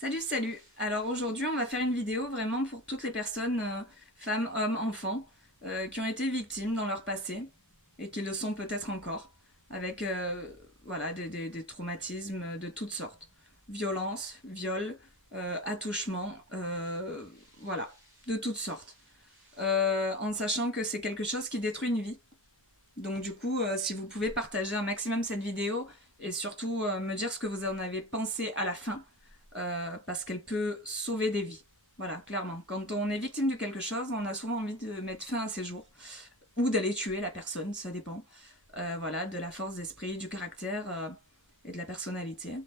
Salut, salut! Alors aujourd'hui, on va faire une vidéo vraiment pour toutes les personnes, femmes, hommes, enfants, qui ont été victimes dans leur passé et qui le sont peut-être encore, avec voilà, des traumatismes de toutes sortes. Violence, viol, attouchement, voilà, de toutes sortes. En sachant que c'est quelque chose qui détruit une vie. Donc du coup, si vous pouvez partager un maximum cette vidéo et surtout me dire ce que vous en avez pensé à la fin, parce qu'elle peut sauver des vies. Voilà, clairement. Quand on est victime de quelque chose, on a souvent envie de mettre fin à ses jours ou d'aller tuer la personne, ça dépend. Voilà, de la force d'esprit, du caractère et de la personnalité.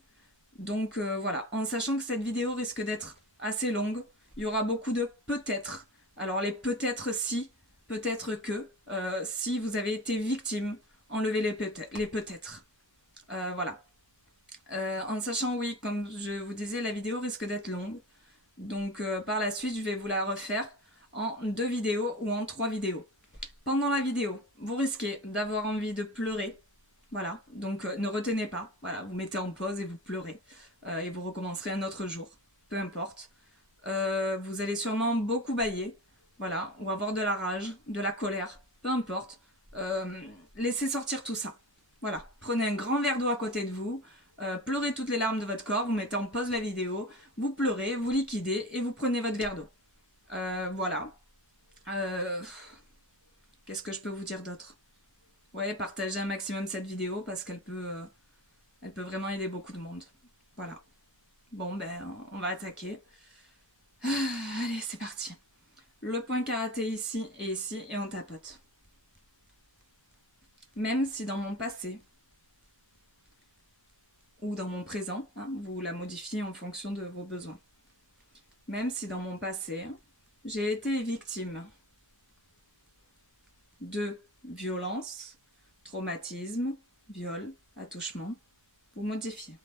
Donc voilà, en sachant que cette vidéo risque d'être assez longue, il y aura beaucoup de peut-être. Alors les peut-être si, peut-être que, si vous avez été victime, enlevez les peut-être. Voilà. En sachant, oui, comme je vous disais, la vidéo risque d'être longue. Donc par la suite, je vais vous la refaire en 2 vidéos ou en 3 vidéos. Pendant la vidéo, vous risquez d'avoir envie de pleurer. Voilà, donc ne retenez pas. Voilà, vous mettez en pause et vous pleurez. Et vous recommencerez un autre jour. Peu importe. Vous allez sûrement beaucoup bâiller. Voilà, ou avoir de la rage, de la colère. Peu importe. Laissez sortir tout ça. Voilà, prenez un grand verre d'eau à côté de vous. Pleurez toutes les larmes de votre corps. Vous mettez en pause la vidéo. Vous pleurez, vous liquidez et vous prenez votre verre d'eau. Voilà. Euh, Qu'est-ce que je peux vous dire d'autre? Ouais, partagez un maximum cette vidéo parce elle peut vraiment aider beaucoup de monde. Voilà. Bon, ben, on va attaquer. Allez, c'est parti. Le point karaté ici et on tapote. Même si dans mon passé ou dans mon présent, hein, vous la modifiez en fonction de vos besoins. Même si dans mon passé, j'ai été victime de violence, traumatisme, viol, attouchement, vous modifiez.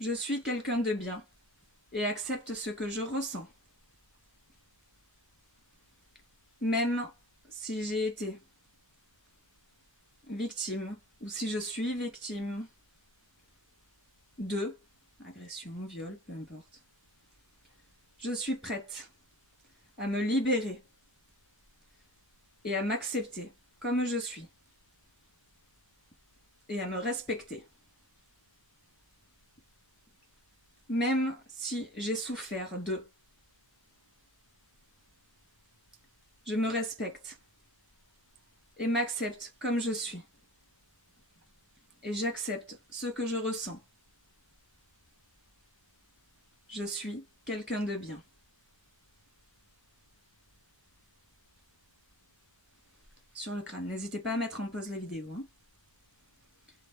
Je suis quelqu'un de bien et accepte ce que je ressens. Même si j'ai été victime ou si je suis victime de agression, viol, peu importe. Je suis prête à me libérer et à m'accepter comme je suis et à me respecter. Même si j'ai souffert de. Je me respecte et m'accepte comme je suis. Et j'accepte ce que je ressens. Je suis quelqu'un de bien. Sur le crâne, n'hésitez pas à mettre en pause la vidéo. Hein.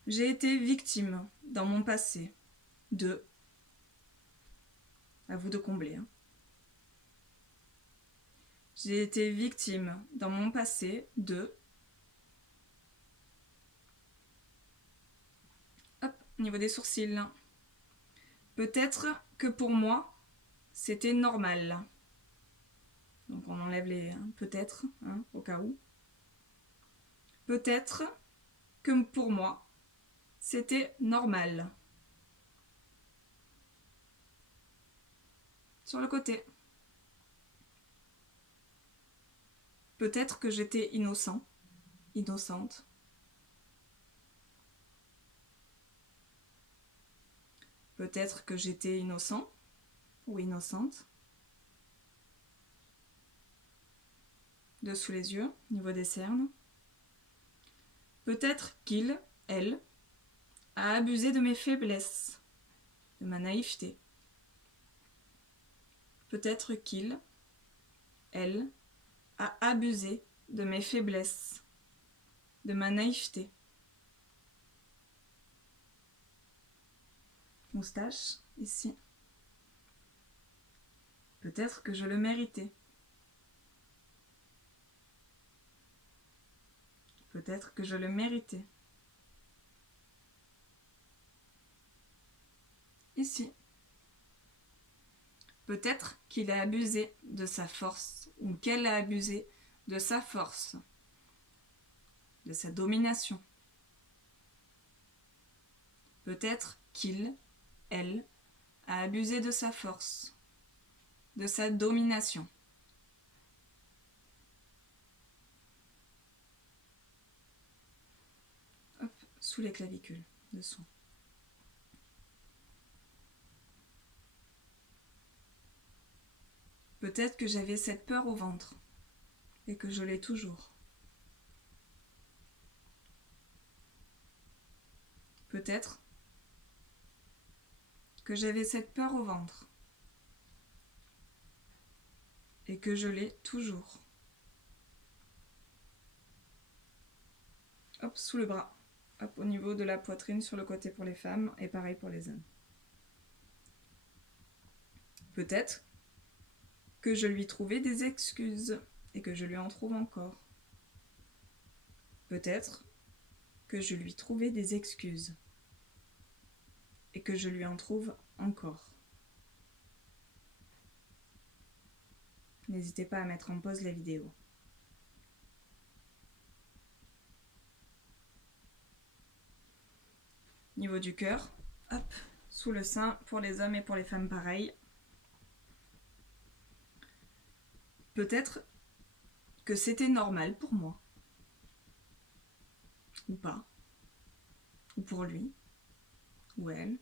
J'ai été victime dans mon passé de. À vous de combler. Hein. J'ai été victime dans mon passé de. Hop, au niveau des sourcils. Peut-être que pour moi, c'était normal. Donc on enlève les peut-être, hein, au cas où. Peut-être que pour moi, c'était normal. Sur le côté. Peut-être que j'étais innocent, innocente. Peut-être que j'étais innocent ou innocente. Dessous les yeux, niveau des cernes. Peut-être qu'il, elle, a abusé de mes faiblesses, de ma naïveté. Peut-être qu'il, elle, a abusé de mes faiblesses, de ma naïveté. Moustache, ici. Peut-être que je le méritais. Peut-être que je le méritais. Ici. Peut-être qu'il a abusé de sa force ou qu'elle a abusé de sa force, de sa domination. Peut-être qu'il, elle, à abuser de sa force, de sa domination. Hop, sous les clavicules, dessous. Peut-être que j'avais cette peur au ventre et que je l'ai toujours. Peut-être que j'avais cette peur au ventre et que je l'ai toujours. Hop, sous le bras. Hop, au niveau de la poitrine sur le côté pour les femmes et pareil pour les hommes. Peut-être que je lui trouvais des excuses et que je lui en trouve encore. Peut-être que je lui trouvais des excuses et que je lui en trouve encore. N'hésitez pas à mettre en pause la vidéo. Niveau du cœur, hop, sous le sein pour les hommes et pour les femmes pareil. Peut-être que c'était normal pour moi. Ou pas. Ou pour lui. Ou elle.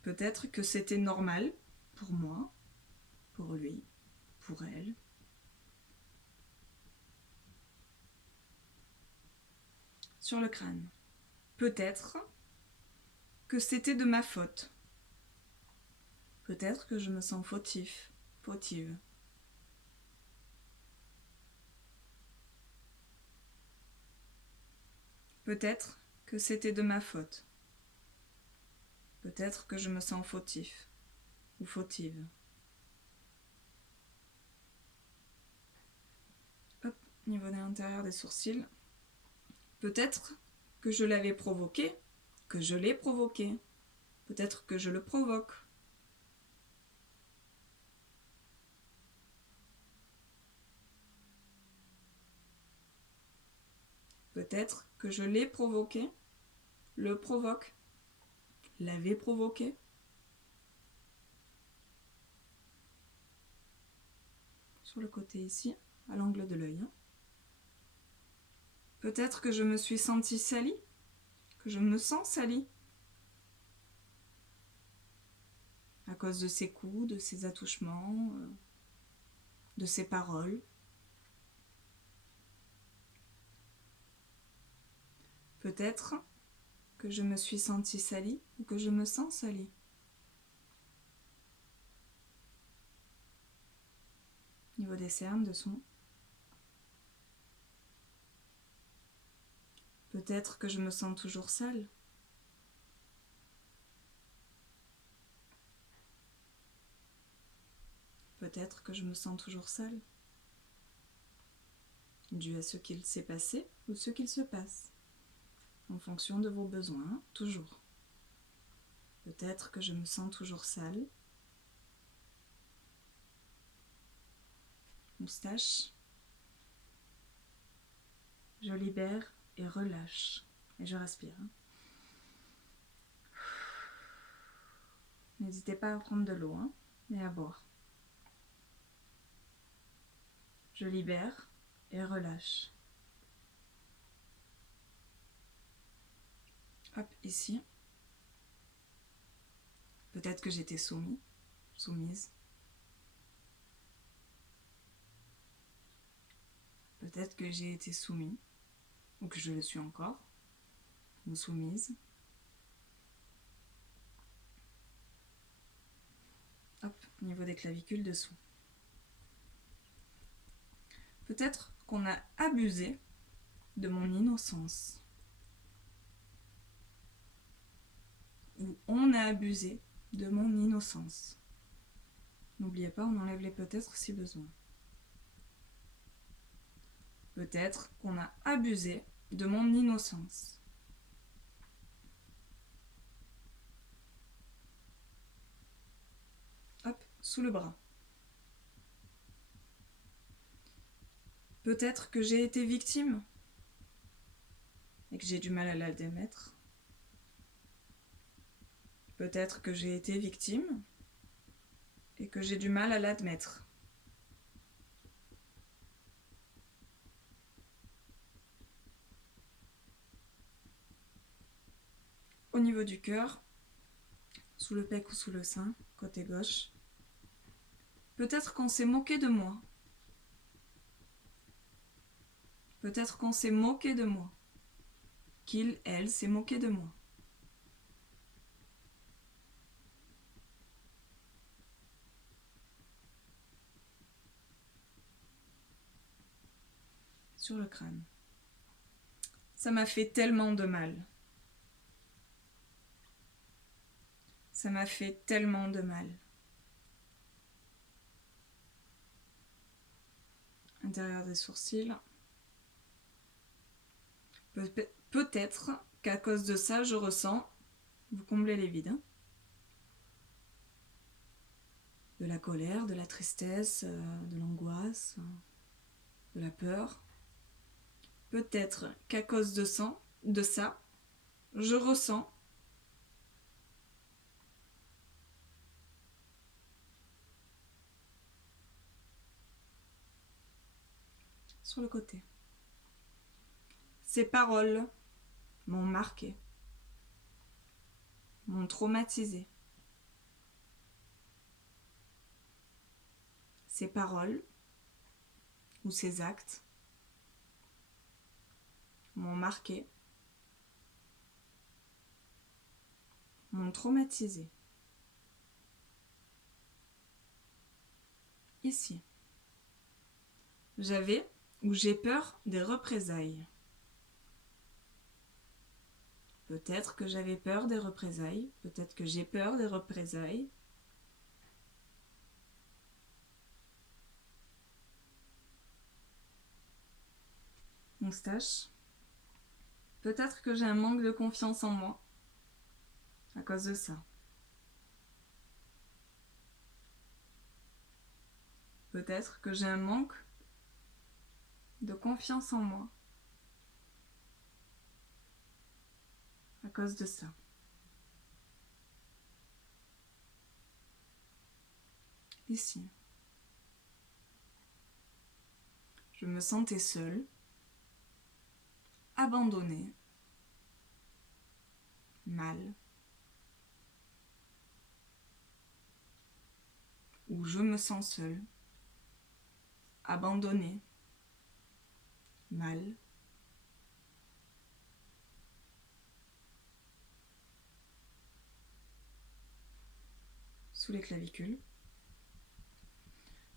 Peut-être que c'était normal pour moi, pour lui, pour elle. Sur le crâne. Peut-être que c'était de ma faute. Peut-être que je me sens fautif, fautive. Peut-être que c'était de ma faute. Peut-être que je me sens fautif ou fautive. Hop, niveau de l'intérieur des sourcils. Peut-être que je l'avais provoqué, que je l'ai provoqué. Peut-être que je le provoque. Peut-être que je l'ai provoqué, le provoque, l'avait provoqué. Sur le côté ici, à l'angle de l'œil. Peut-être que je me suis sentie salie, que je me sens salie. À cause de ses coups, de ses attouchements, de ses paroles. Peut-être que je me suis sentie salie ou que je me sens salie. Niveau des cernes, dessous. Peut-être que je me sens toujours sale. Peut-être que je me sens toujours sale. Dû à ce qu'il s'est passé ou ce qu'il se passe. En fonction de vos besoins, toujours. Peut-être que je me sens toujours sale. Moustache. Je libère et relâche. Et je respire. N'hésitez pas à prendre de l'eau et à boire. Je libère et relâche. Hop, ici. Peut-être que j'étais soumise. Peut-être que j'ai été soumis, ou que je le suis encore, ou soumise. Hop, au niveau des clavicules dessous. Peut-être qu'on a abusé de mon innocence. Ou on a abusé de mon innocence. N'oubliez pas, on enlève les peut-être si besoin. Peut-être qu'on a abusé de mon innocence. Hop, sous le bras. Peut-être que j'ai été victime et que j'ai du mal à l'admettre. Peut-être que j'ai été victime et que j'ai du mal à l'admettre. Au niveau du cœur, sous le pec ou sous le sein, côté gauche, peut-être qu'on s'est moqué de moi. Peut-être qu'on s'est moqué de moi. Qu'il, elle, s'est moqué de moi. Sur le crâne. Ça m'a fait tellement de mal. Ça m'a fait tellement de mal. Intérieur des sourcils. Peut-être qu'à cause de ça, je ressens, vous comblez les vides, hein, de la colère, de la tristesse, de l'angoisse, de la peur. Peut-être qu'à cause de ça, je ressens sur le côté. Ces paroles m'ont marqué, m'ont traumatisé. Ces paroles ou ces actes m'ont marqué, m'ont traumatisé. Ici, j'avais ou j'ai peur des représailles. Peut-être que j'avais peur des représailles, peut-être que j'ai peur des représailles. Moustache. Peut-être que j'ai un manque de confiance en moi à cause de ça. Peut-être que j'ai un manque de confiance en moi à cause de ça. Ici. Je me sentais seule, abandonnée, mal, ou je me sens seule, abandonnée, mal, sous les clavicules.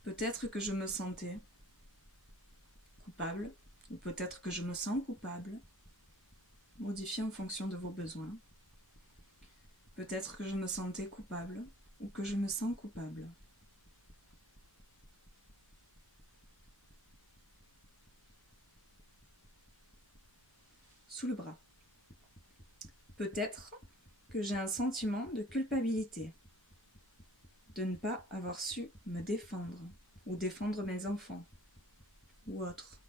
Peut-être que je me sentais coupable, ou peut-être que je me sens coupable. Modifiez en fonction de vos besoins. Peut-être que je me sentais coupable, ou que je me sens coupable. Sous le bras. Peut-être que j'ai un sentiment de culpabilité, de ne pas avoir su me défendre, ou défendre mes enfants, ou autres.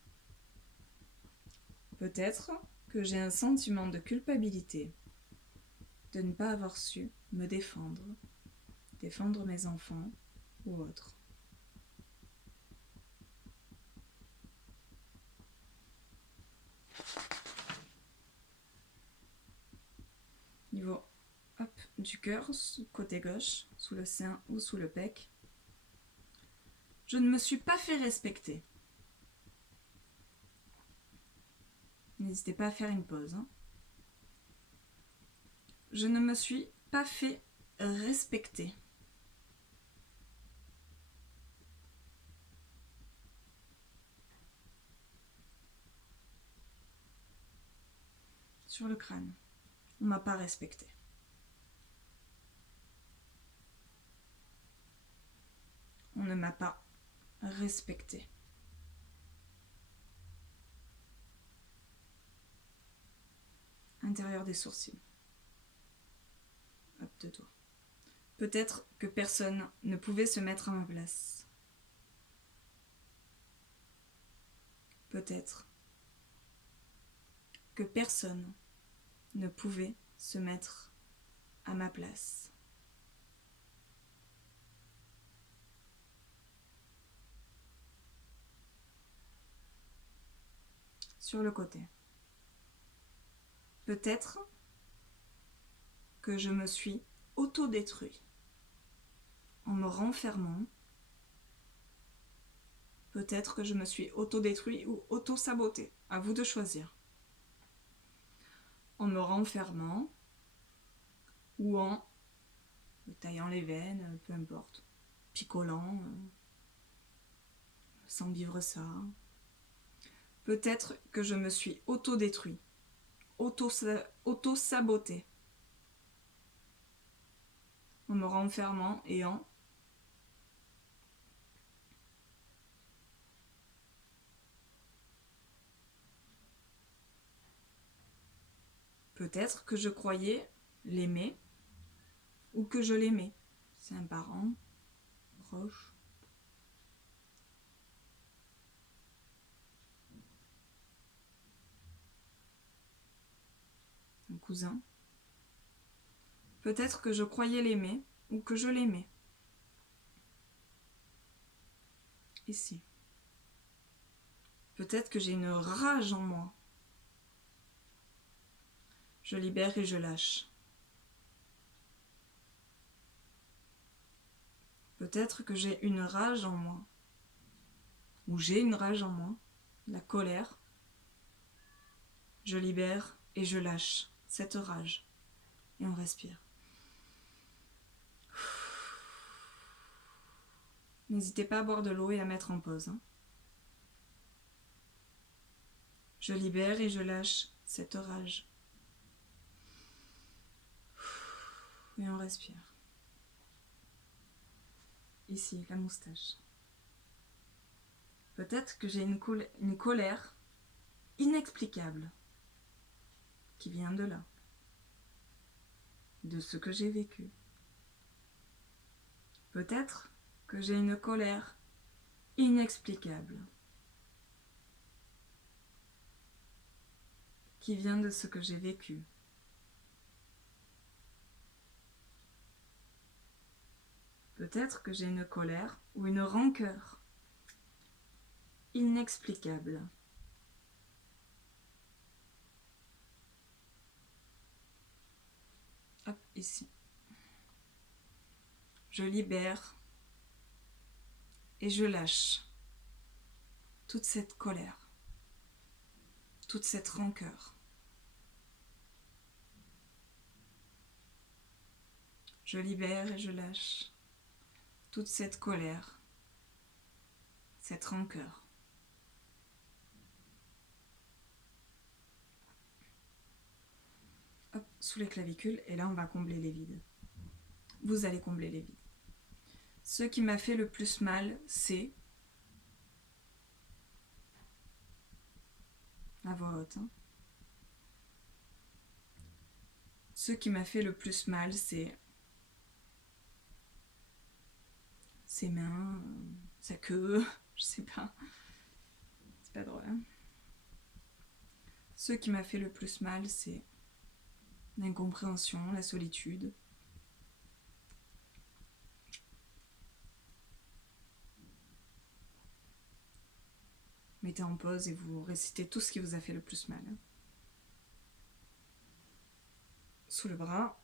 Peut-être que j'ai un sentiment de culpabilité, de ne pas avoir su me défendre, défendre mes enfants, ou autres. Niveau du cœur, côté gauche, sous le sein ou sous le pec. Je ne me suis pas fait respecter. N'hésitez pas à faire une pause. Hein. Je ne me suis pas fait respecter. Sur le crâne, on ne m'a pas respecté. On ne m'a pas respecté. Intérieur des sourcils. Hop, de doigts. Peut-être que personne ne pouvait se mettre à ma place. Peut-être que personne ne pouvait se mettre à ma place. Sur le côté. Peut-être que je me suis auto-détruit en me renfermant. Peut-être que je me suis auto-détruit ou auto-saboté. À vous de choisir. En me renfermant ou en me taillant les veines, peu importe, picolant, sans vivre ça. Peut-être que je me suis auto-détruit, auto-saboté, en me renfermant et en peut-être que je croyais l'aimer ou que je l'aimais. C'est un parent proche. Un cousin. Peut-être que je croyais l'aimer ou que je l'aimais. Ici. Peut-être que j'ai une rage en moi. Je libère et je lâche. Peut-être que j'ai une rage en moi. Ou j'ai une rage en moi. La colère. Je libère et je lâche cette rage. Et on respire. N'hésitez pas à boire de l'eau et à mettre en pause. Je libère et je lâche cette rage. Et on respire. Ici, la moustache. Peut-être que j'ai une colère inexplicable qui vient de là, de ce que j'ai vécu. Peut-être que j'ai une colère inexplicable qui vient de ce que j'ai vécu. Peut-être que j'ai une colère ou une rancœur inexplicable. Hop, ici. Je libère et je lâche toute cette colère, toute cette rancœur. Je libère et je lâche toute cette colère, cette rancœur. Hop, sous les clavicules, et là on va combler les vides. Vous allez combler les vides. Ce qui m'a fait le plus mal, c'est... à voix haute. Ce qui m'a fait le plus mal, c'est... ses mains, sa queue, je sais pas. C'est pas drôle. Ce qui m'a fait le plus mal, c'est l'incompréhension, la solitude. Mettez en pause et vous récitez tout ce qui vous a fait le plus mal. Sous le bras.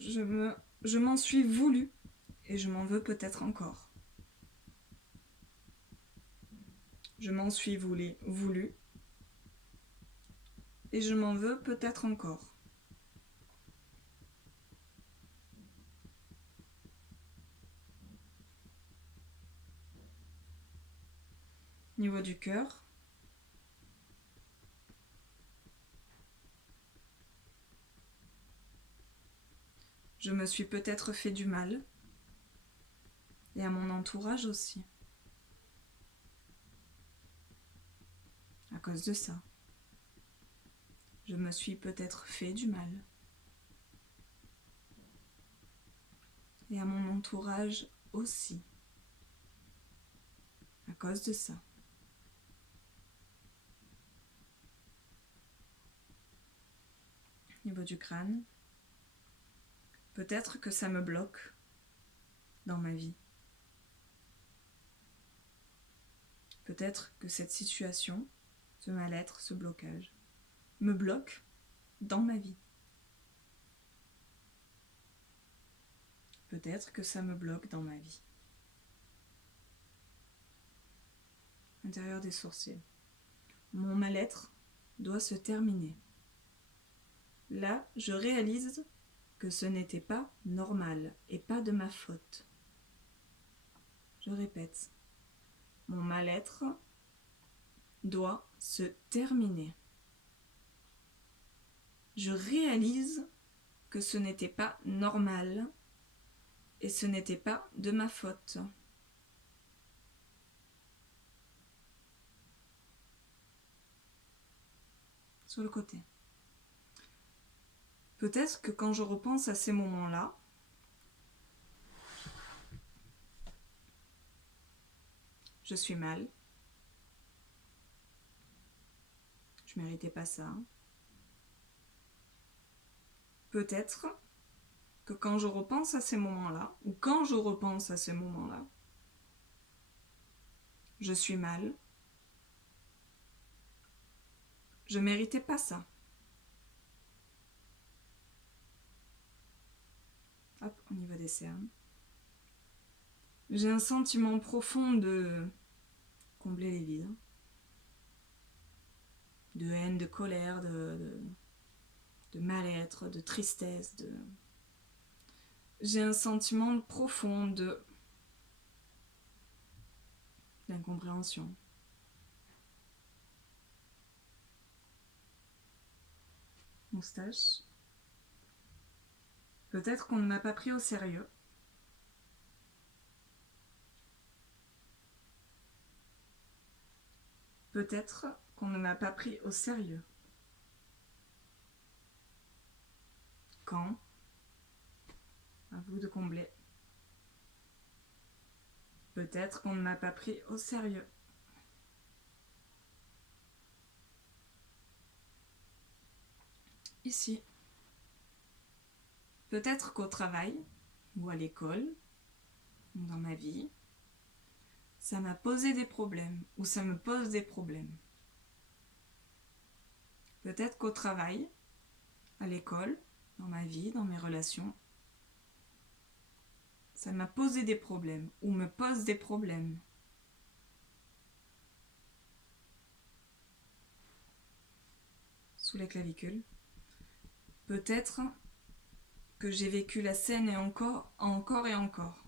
Je m'en suis voulu et je m'en veux peut-être encore. Je m'en suis voulu et je m'en veux peut-être encore. Niveau du cœur. Je me suis peut-être fait du mal et à mon entourage aussi. À cause de ça. Je me suis peut-être fait du mal. Et à mon entourage aussi. À cause de ça. Niveau du crâne. Peut-être que ça me bloque dans ma vie. Peut-être que cette situation, ce mal-être, ce blocage, me bloque dans ma vie. Peut-être que ça me bloque dans ma vie. Intérieur des sourcils. Mon mal-être doit se terminer. Là, je réalise que ce n'était pas normal et pas de ma faute. Je répète. Mon mal-être doit se terminer. Je réalise que ce n'était pas normal et ce n'était pas de ma faute. Sur le côté. Peut-être que quand je repense à ces moments-là, je suis mal. Je méritais pas ça. Peut-être que quand je repense à ces moments-là, ou quand je repense à ces moments-là, je suis mal. Je méritais pas ça. Hop, au niveau des cernes. J'ai un sentiment profond de combler les vides. De haine, de colère, de mal-être, de tristesse. J'ai un sentiment profond d'incompréhension. Moustache. Peut-être qu'on ne m'a pas pris au sérieux. Peut-être qu'on ne m'a pas pris au sérieux. Quand? À vous de combler. Peut-être qu'on ne m'a pas pris au sérieux. Ici. Peut-être qu'au travail, ou à l'école, ou dans ma vie, ça m'a posé des problèmes, ou ça me pose des problèmes. Peut-être qu'au travail, à l'école, dans ma vie, dans mes relations, ça m'a posé des problèmes, ou me pose des problèmes. Sous les clavicules. Peut-être que j'ai vécu la scène et encore et encore.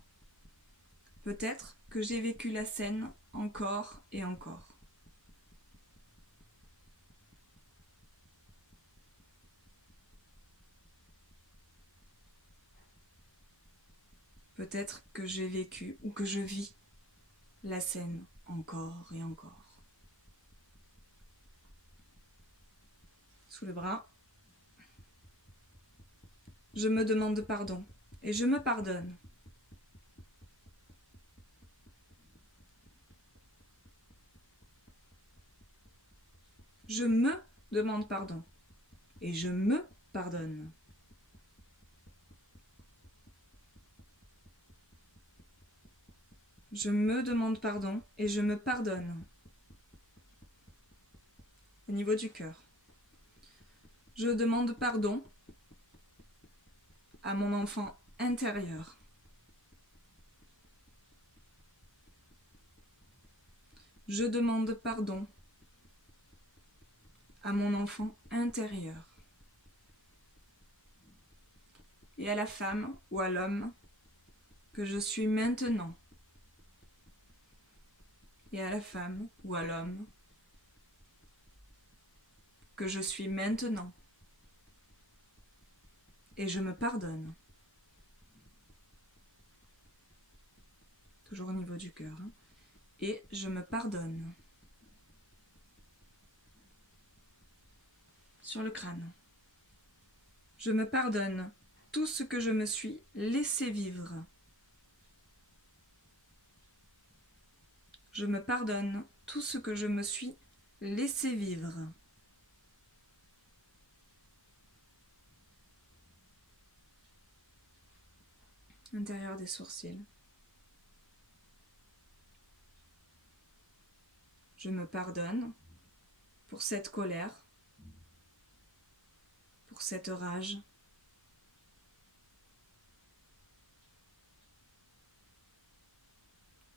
Peut-être que j'ai vécu la scène encore et encore. Peut-être que j'ai vécu ou que je vis la scène encore et encore. Sous le bras. Je me demande pardon et je me pardonne. Je me demande pardon et je me pardonne. Je me demande pardon et je me pardonne. Au niveau du cœur. Je demande pardon à mon enfant intérieur. Je demande pardon à mon enfant intérieur. Et à la femme ou à l'homme que je suis maintenant. Et à la femme ou à l'homme que je suis maintenant. Et je me pardonne. Toujours au niveau du cœur. Et je me pardonne. Sur le crâne. Je me pardonne tout ce que je me suis laissé vivre. Je me pardonne tout ce que je me suis laissé vivre. intérieur des sourcils. Je me pardonne pour cette colère, pour cette rage.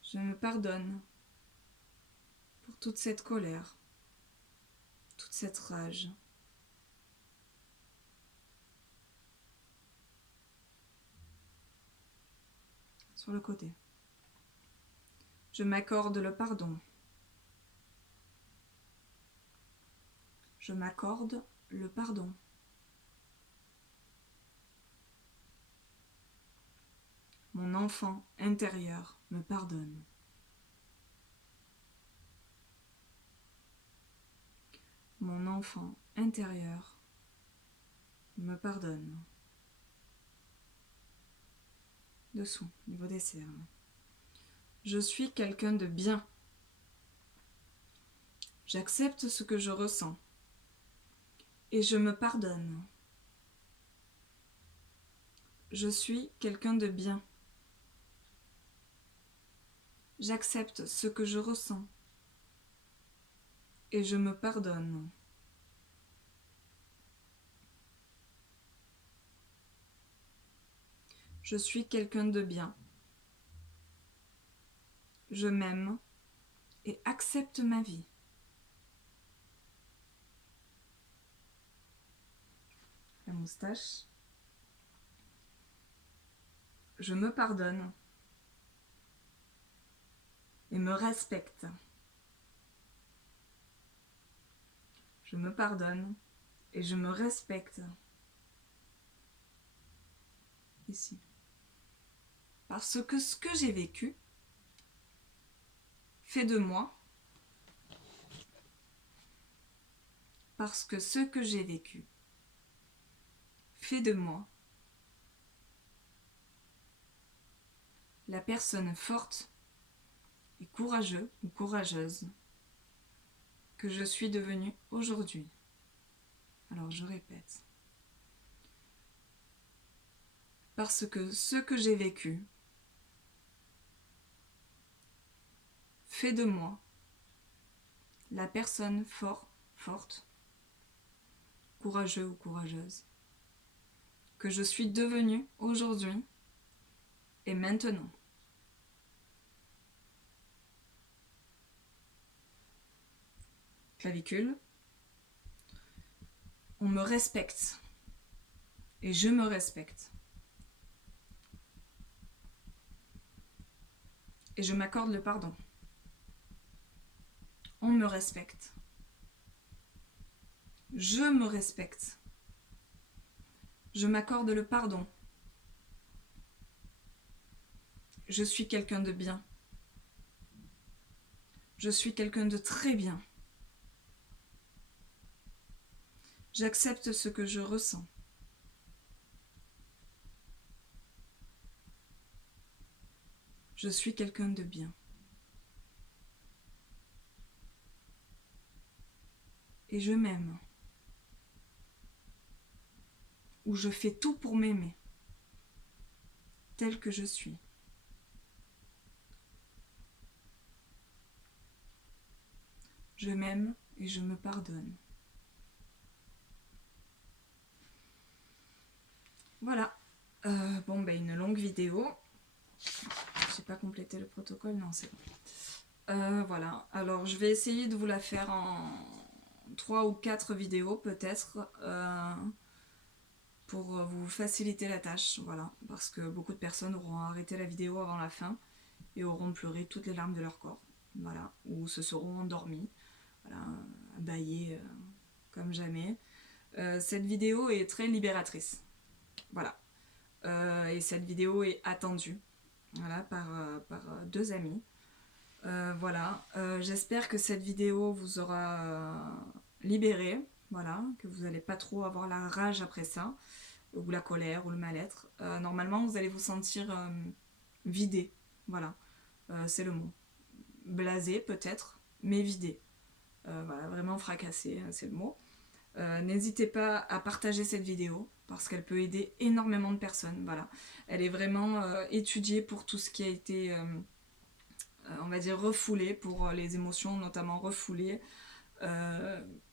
Je me pardonne pour toute cette colère, toute cette rage. Sur le côté. Je m'accorde le pardon. Je m'accorde le pardon. Mon enfant intérieur me pardonne. Mon enfant intérieur me pardonne. Dessous, au niveau des cernes. Je suis quelqu'un de bien. J'accepte ce que je ressens. Et je me pardonne. Je suis quelqu'un de bien. J'accepte ce que je ressens. Et je me pardonne. Je suis quelqu'un de bien. Je m'aime et accepte ma vie. La moustache. Je me pardonne et me respecte. Je me pardonne et je me respecte. Ici. Parce que ce que j'ai vécu fait de moi. Parce que ce que j'ai vécu fait de moi la personne forte et courageuse ou courageuse que je suis devenue aujourd'hui. Alors je répète. Parce que ce que j'ai vécu fait de moi la personne forte, courageux ou courageuse que je suis devenue aujourd'hui et maintenant. Clavicule. On me respecte et je me respecte. Et je m'accorde le pardon. On me respecte. Je me respecte. Je m'accorde le pardon. Je suis quelqu'un de bien. Je suis quelqu'un de très bien. J'accepte ce que je ressens. Je suis quelqu'un de bien. Et je m'aime. Ou je fais tout pour m'aimer, tel que je suis. Je m'aime et je me pardonne. Voilà. Une longue vidéo. J'ai pas complété le protocole, non, c'est bon. Voilà. Alors, je vais essayer de vous la faire en 3 ou 4 vidéos, peut-être, pour vous faciliter la tâche. Voilà. Parce que beaucoup de personnes auront arrêté la vidéo avant la fin et auront pleuré toutes les larmes de leur corps. Voilà. Ou se seront endormis. Voilà. Bâillés comme jamais. Cette vidéo est très libératrice. Voilà. Et cette vidéo est attendue, voilà, par 2 amis. Voilà. J'espère que cette vidéo vous aura libéré, voilà, que vous n'allez pas trop avoir la rage après ça, ou la colère, ou le mal-être. Normalement, vous allez vous sentir vidé, voilà, c'est le mot. Blasé peut-être, mais vidé. Voilà, vraiment fracassé, c'est le mot. N'hésitez pas à partager cette vidéo, parce qu'elle peut aider énormément de personnes. Voilà. Elle est vraiment étudiée pour tout ce qui a été, on va dire, refoulé, pour les émotions notamment refoulées,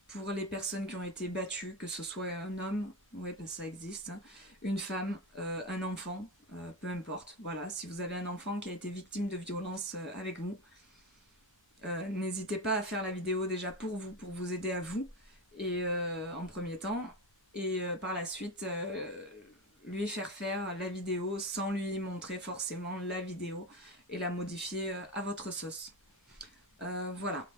pour les personnes qui ont été battues, que ce soit un homme, oui, parce que ça existe, hein, une femme, un enfant, peu importe. Voilà, si vous avez un enfant qui a été victime de violence avec vous, n'hésitez pas à faire la vidéo déjà pour vous aider à vous, et en premier temps, et par la suite, lui faire la vidéo sans lui montrer forcément la vidéo, et la modifier à votre sauce. Voilà.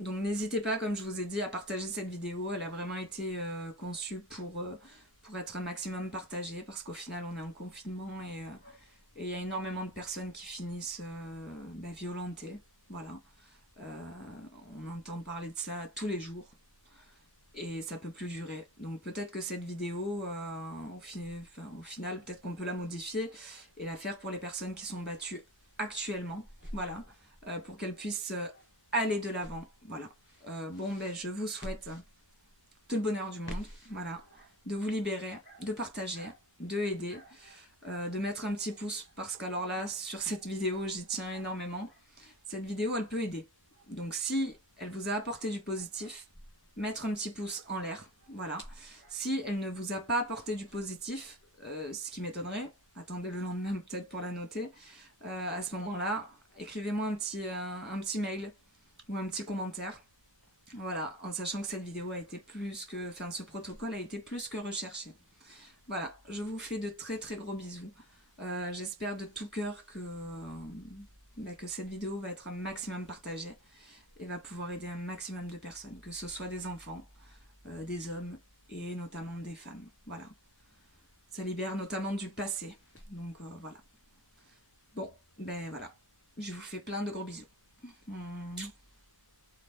Donc n'hésitez pas, comme je vous ai dit, à partager cette vidéo. Elle a vraiment été conçue pour être un maximum partagée, parce qu'au final on est en confinement, et il y a énormément de personnes qui finissent violentées. Voilà. On entend parler de ça tous les jours, et ça peut plus durer. Donc peut-être que cette vidéo, au final, peut-être qu'on peut la modifier et la faire pour les personnes qui sont battues actuellement, voilà, pour qu'elles puissent aller de l'avant, voilà. Je vous souhaite tout le bonheur du monde, voilà, de vous libérer, de partager, de aider, de mettre un petit pouce, parce qu'alors là, sur cette vidéo, j'y tiens énormément. Cette vidéo, elle peut aider. Donc si elle vous a apporté du positif, mettre un petit pouce en l'air, voilà. Si elle ne vous a pas apporté du positif, ce qui m'étonnerait, attendez le lendemain peut-être pour la noter, à ce moment-là, écrivez-moi un petit mail ou un petit commentaire, voilà, en sachant que cette vidéo a été ce protocole a été plus que recherché. Voilà, je vous fais de très très gros bisous. J'espère de tout cœur que cette vidéo va être un maximum partagée et va pouvoir aider un maximum de personnes, que ce soit des enfants, des hommes et notamment des femmes. Voilà. Ça libère notamment du passé. Donc voilà. Bon, voilà. Je vous fais plein de gros bisous.